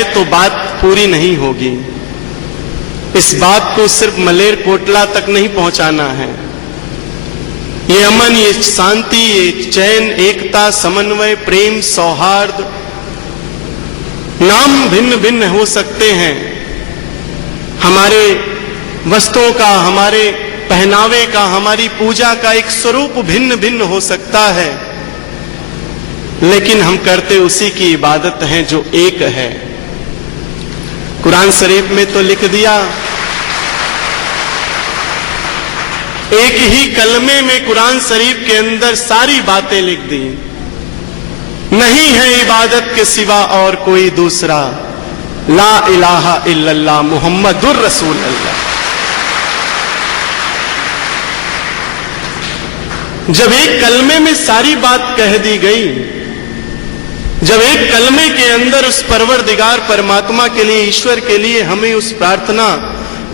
जाए तो बात पूरी नहीं होगी। इस बात को सिर्फ मलेरकोटला तक नहीं पहुंचाना है। ये अमन, ये शांति, ये चैन, एकता, समन्वय, प्रेम, सौहार्द, नाम भिन्न भिन्न हो सकते हैं, हमारे वस्त्रों का, हमारे पहनावे का, हमारी पूजा का एक स्वरूप भिन्न भिन्न हो सकता है, लेकिन हम करते उसी की इबादत हैं जो एक है। कुरान शरीफ में तो लिख दिया, एक ही कलमे में कुरान शरीफ के अंदर सारी बातें लिख दी। नहीं है इबादत के सिवा और कोई दूसरा, ला इलाहा इल्लल्लाह मुहम्मदुर रसूल अल्लाह। जब एक कलमे में सारी बात कह दी गई, जब एक कलमे के अंदर उस परवरदिगार परमात्मा के लिए, ईश्वर के लिए हमें उस प्रार्थना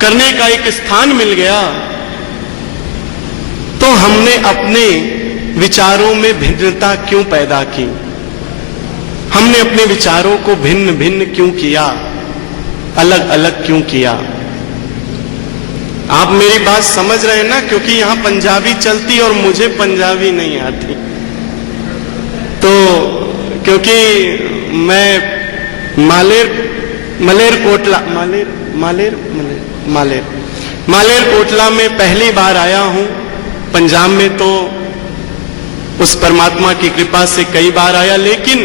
करने का एक स्थान मिल गया, तो हमने अपने विचारों में भिन्नता क्यों पैदा की? हमने अपने विचारों को भिन्न भिन्न क्यों किया, अलग अलग क्यों किया? आप मेरी बात समझ रहे हैं ना? क्योंकि यहां पंजाबी चलती और मुझे पंजाबी नहीं आती, तो क्योंकि मैं मालेरकोटला में पहली बार आया हूं। पंजाब में तो उस परमात्मा की कृपा से कई बार आया, लेकिन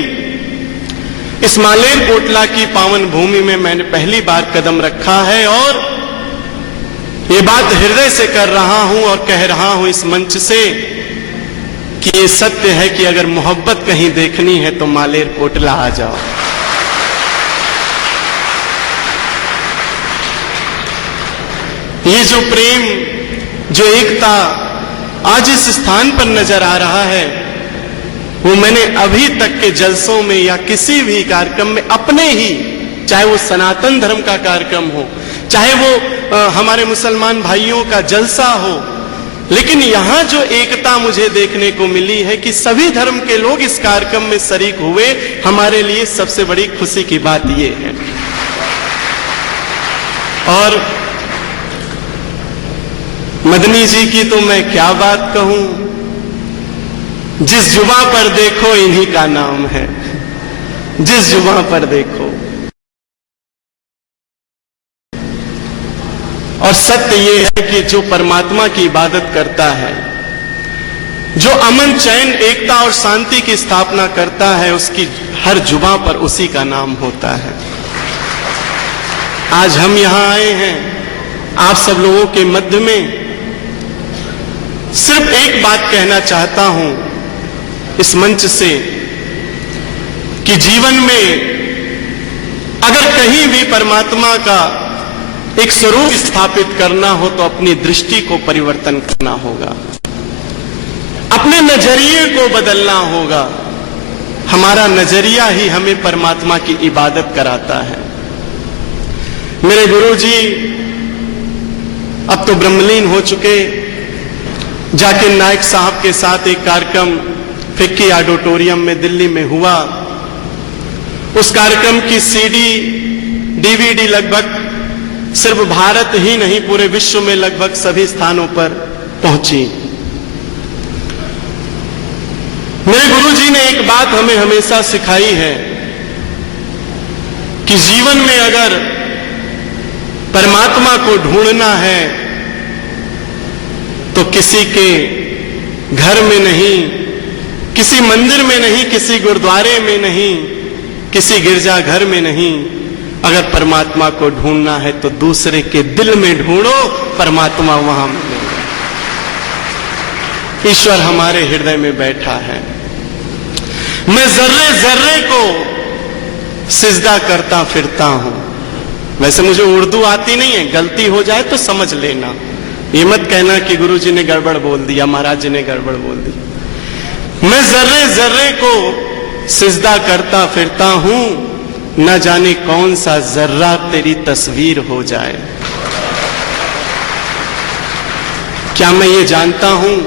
इस मालेरकोटला की पावन भूमि में मैंने पहली बार कदम रखा है, और ये बात हृदय से कर रहा हूं और कह रहा हूं इस मंच से कि ये सत्य है कि अगर मोहब्बत कहीं देखनी है तो मालेरकोटला आ जाओ। ये जो प्रेम, जो एकता आज इस स्थान पर नजर आ रहा है, वो मैंने अभी तक के जलसों में या किसी भी कार्यक्रम में अपने ही, चाहे वो सनातन धर्म का कार्यक्रम हो, चाहे वो हमारे मुसलमान भाइयों का जलसा हो, लेकिन यहां जो एकता मुझे देखने को मिली है कि सभी धर्म के लोग इस कार्यक्रम में शरीक हुए, हमारे लिए सबसे बड़ी खुशी की बात यह है। और मदनी जी की तो मैं क्या बात कहूं, जिस जुबां पर देखो इन्हीं का नाम है, जिस जुबां पर देखो। और सत्य ये है कि जो परमात्मा की इबादत करता है, जो अमन, चैन, एकता और शांति की स्थापना करता है, उसकी हर जुबां पर उसी का नाम होता है। आज हम यहां आए हैं आप सब लोगों के मध्य में, सिर्फ एक बात कहना चाहता हूं इस मंच से कि जीवन में अगर कहीं भी परमात्मा का एक स्वरूप स्थापित करना हो तो अपनी दृष्टि को परिवर्तन करना होगा, अपने नजरिए को बदलना होगा। हमारा नजरिया ही हमें परमात्मा की इबादत कराता है। मेरे गुरुजी अब तो ब्रह्मलीन हो चुके, जाकिर नाइक साहब के साथ एक कार्यक्रम फिक्की ऑडिटोरियम में दिल्ली में हुआ। उस कार्यक्रम की सीडी, डीवीडी लगभग सिर्फ भारत ही नहीं पूरे विश्व में लगभग सभी स्थानों पर पहुंची। मेरे गुरुजी ने एक बात हमें हमेशा सिखाई है कि जीवन में अगर परमात्मा को ढूंढना है तो किसी के घर में नहीं, किसी मंदिर में नहीं, किसी गुरुद्वारे में नहीं, किसी गिरजाघर में नहीं, अगर परमात्मा को ढूंढना है तो दूसरे के दिल में ढूंढो, परमात्मा वहां मिलेगा। ईश्वर हमारे हृदय में बैठा है। मैं जर्रे जर्रे को सिजदा करता फिरता हूं। वैसे मुझे उर्दू आती नहीं है, गलती हो जाए तो समझ लेना, ये मत कहना कि गुरुजी ने गड़बड़ बोल दिया, महाराज जी ने गड़बड़ बोल दी। मैं जर्रे जर्रे को सिजदा करता फिरता हूं, न जाने कौन सा जर्रा तेरी तस्वीर हो जाए। क्या मैं ये जानता हूं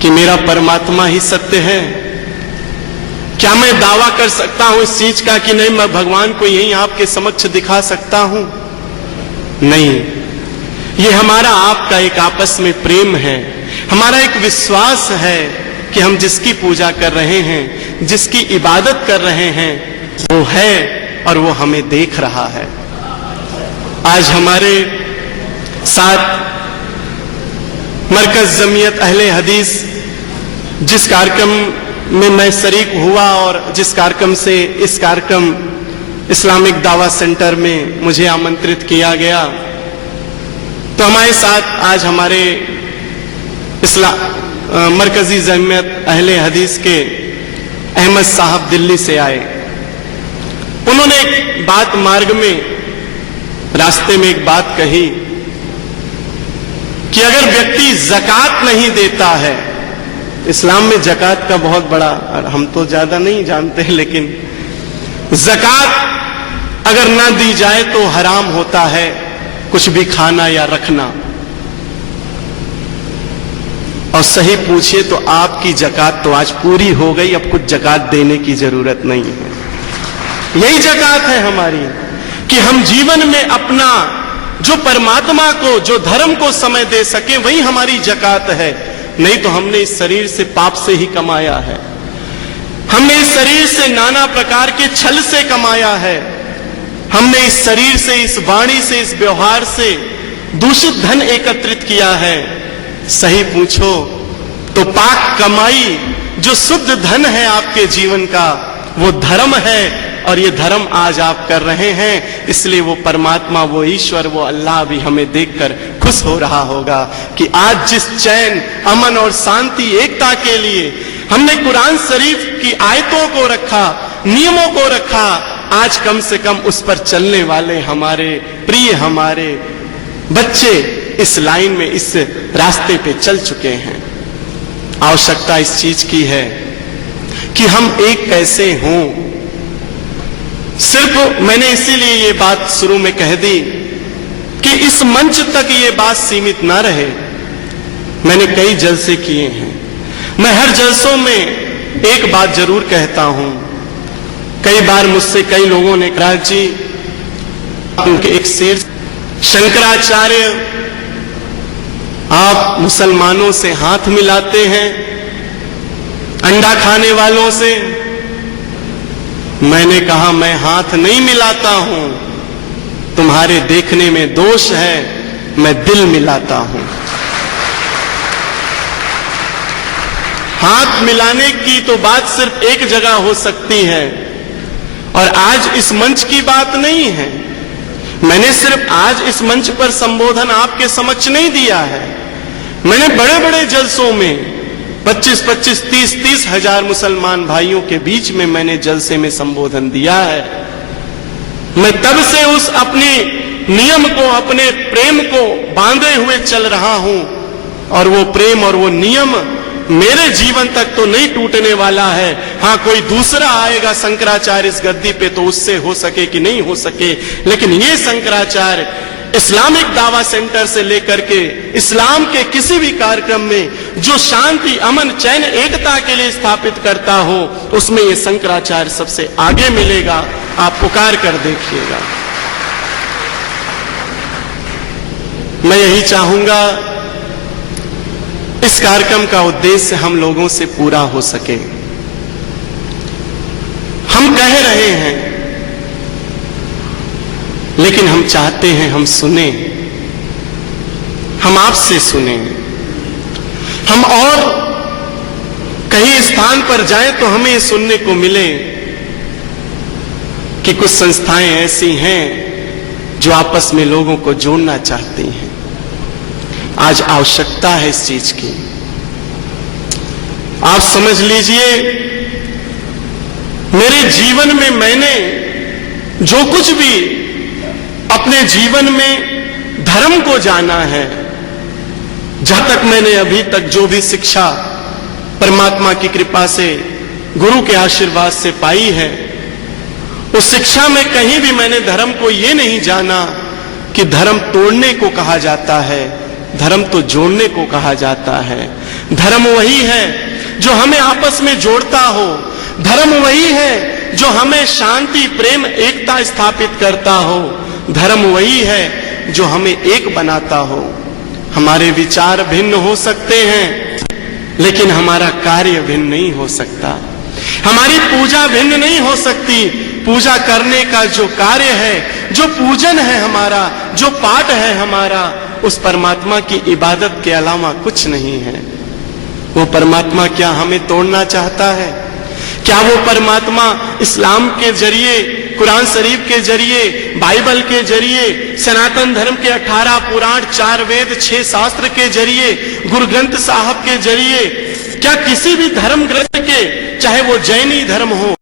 कि मेरा परमात्मा ही सत्य है? क्या मैं दावा कर सकता हूं इस चीज का कि नहीं, मैं भगवान को यहीं आपके समक्ष दिखा सकता हूं? नहीं, ये हमारा आपका एक आपस में प्रेम है, हमारा एक विश्वास है कि हम जिसकी पूजा कर रहे हैं, जिसकी इबादत कर रहे हैं, वो है और वो हमें देख रहा है। आज हमारे साथ मरकज जमीयत अहले हदीस, जिस कार्यक्रम में मैं शरीक हुआ और जिस कार्यक्रम से इस कार्यक्रम इस्लामिक दावा सेंटर में मुझे आमंत्रित किया गया, तो हमारे साथ आज हमारे मरकजी जमीयत अहले हदीस के अहमद साहब दिल्ली से आए। उन्होंने एक बात मार्ग में, रास्ते में एक बात कही कि अगर व्यक्ति ज़कात नहीं देता है, इस्लाम में ज़कात का बहुत बड़ा, हम तो ज्यादा नहीं जानते, लेकिन ज़कात अगर ना दी जाए तो हराम होता है कुछ भी खाना या रखना। और सही पूछिए तो आपकी ज़कात तो आज पूरी हो गई, अब कुछ ज़कात देने की जरूरत नहीं है। यही ज़कात है हमारी कि हम जीवन में अपना जो परमात्मा को, जो धर्म को समय दे सके, वही हमारी ज़कात है। नहीं तो हमने इस शरीर से पाप से ही कमाया है, हमने इस शरीर से नाना प्रकार के छल से कमाया है, हमने इस शरीर से, इस वाणी से, इस व्यवहार से दूषित धन एकत्रित किया है। सही पूछो तो पाक कमाई, जो शुद्ध धन है आपके जीवन का, वो धर्म है। और ये धर्म आज आप कर रहे हैं, इसलिए वो परमात्मा, वो ईश्वर, वो अल्लाह भी हमें देखकर खुश हो रहा होगा कि आज जिस चैन, अमन और शांति, एकता के लिए हमने कुरान शरीफ की आयतों को रखा, नियमों को रखा, आज कम से कम उस पर चलने वाले हमारे प्रिय, हमारे बच्चे इस लाइन में, इस रास्ते पे चल चुके हैं। आवश्यकता इस चीज की है कि हम एक कैसे हों। सिर्फ मैंने इसीलिए ये बात शुरू में कह दी कि इस मंच तक ये बात सीमित ना रहे। मैंने कई जलसे किए हैं, मैं हर जलसों में एक बात जरूर कहता हूं। कई बार मुझसे कई लोगों ने कहा, जी उनके एक शेर, शंकराचार्य आप मुसलमानों से हाथ मिलाते हैं, अंडा खाने वालों से। मैंने कहा, मैं हाथ नहीं मिलाता हूं, तुम्हारे देखने में दोष है, मैं दिल मिलाता हूं। हाथ मिलाने की तो बात सिर्फ एक जगह हो सकती है, और आज इस मंच की बात नहीं है। मैंने सिर्फ आज इस मंच पर संबोधन आपके समक्ष नहीं दिया है, मैंने बड़े बड़े जलसों में 25-25, 30-30 हजार मुसलमान भाइयों के बीच में मैंने जलसे में संबोधन दिया है। मैं तब से उस अपने नियम को, अपने प्रेम को बांधे हुए चल रहा हूं, और वो प्रेम और वो नियम मेरे जीवन तक तो नहीं टूटने वाला है। हां, कोई दूसरा आएगा शंकराचार्य इस गद्दी पे तो उससे हो सके कि नहीं हो सके, लेकिन ये शंकराचार्य इस्लामिक दावा सेंटर से लेकर के इस्लाम के किसी भी कार्यक्रम में जो शांति, अमन, चैन, एकता के लिए स्थापित करता हो, उसमें ये शंकराचार्य सबसे आगे मिलेगा। आप पुकार कर देखिएगा। मैं यही चाहूंगा इस कार्यक्रम का उद्देश्य हम लोगों से पूरा हो सके। हम कह रहे हैं, लेकिन हम चाहते हैं हम सुने, हम आपसे सुने। हम और कहीं स्थान पर जाएं तो हमें सुनने को मिले कि कुछ संस्थाएं ऐसी हैं जो आपस में लोगों को जोड़ना चाहती हैं। आज आवश्यकता है इस चीज की। आप समझ लीजिए, मेरे जीवन में मैंने जो कुछ भी अपने जीवन में धर्म को जाना है, जहां तक मैंने अभी तक जो भी शिक्षा परमात्मा की कृपा से, गुरु के आशीर्वाद से पाई है, उस शिक्षा में कहीं भी मैंने धर्म को ये नहीं जाना कि धर्म तोड़ने को कहा जाता है, धर्म तो जोड़ने को कहा जाता है। धर्म वही है जो हमें आपस में जोड़ता हो, धर्म वही है जो हमें शांति, प्रेम, एकता स्थापित करता हो। धर्म वही है जो हमें एक बनाता हो। हमारे विचार भिन्न हो सकते हैं, लेकिन हमारा कार्य भिन्न नहीं हो सकता। हमारी पूजा भिन्न नहीं हो सकती। पूजा करने का जो कार्य है, जो पूजन है हमारा, जो पाठ है हमारा, उस परमात्मा की इबादत के अलावा कुछ नहीं है। वो परमात्मा क्या हमें तोड़ना चाहता है? क्या वो परमात्मा इस्लाम के जरिए, कुरान शरीफ के जरिए, बाइबल के जरिए, सनातन धर्म के 18 पुराण, 4 वेद, 6 शास्त्र के जरिए, गुरु ग्रंथ साहब के जरिए, क्या किसी भी धर्म ग्रंथ के, चाहे वो जैनी धर्म हो,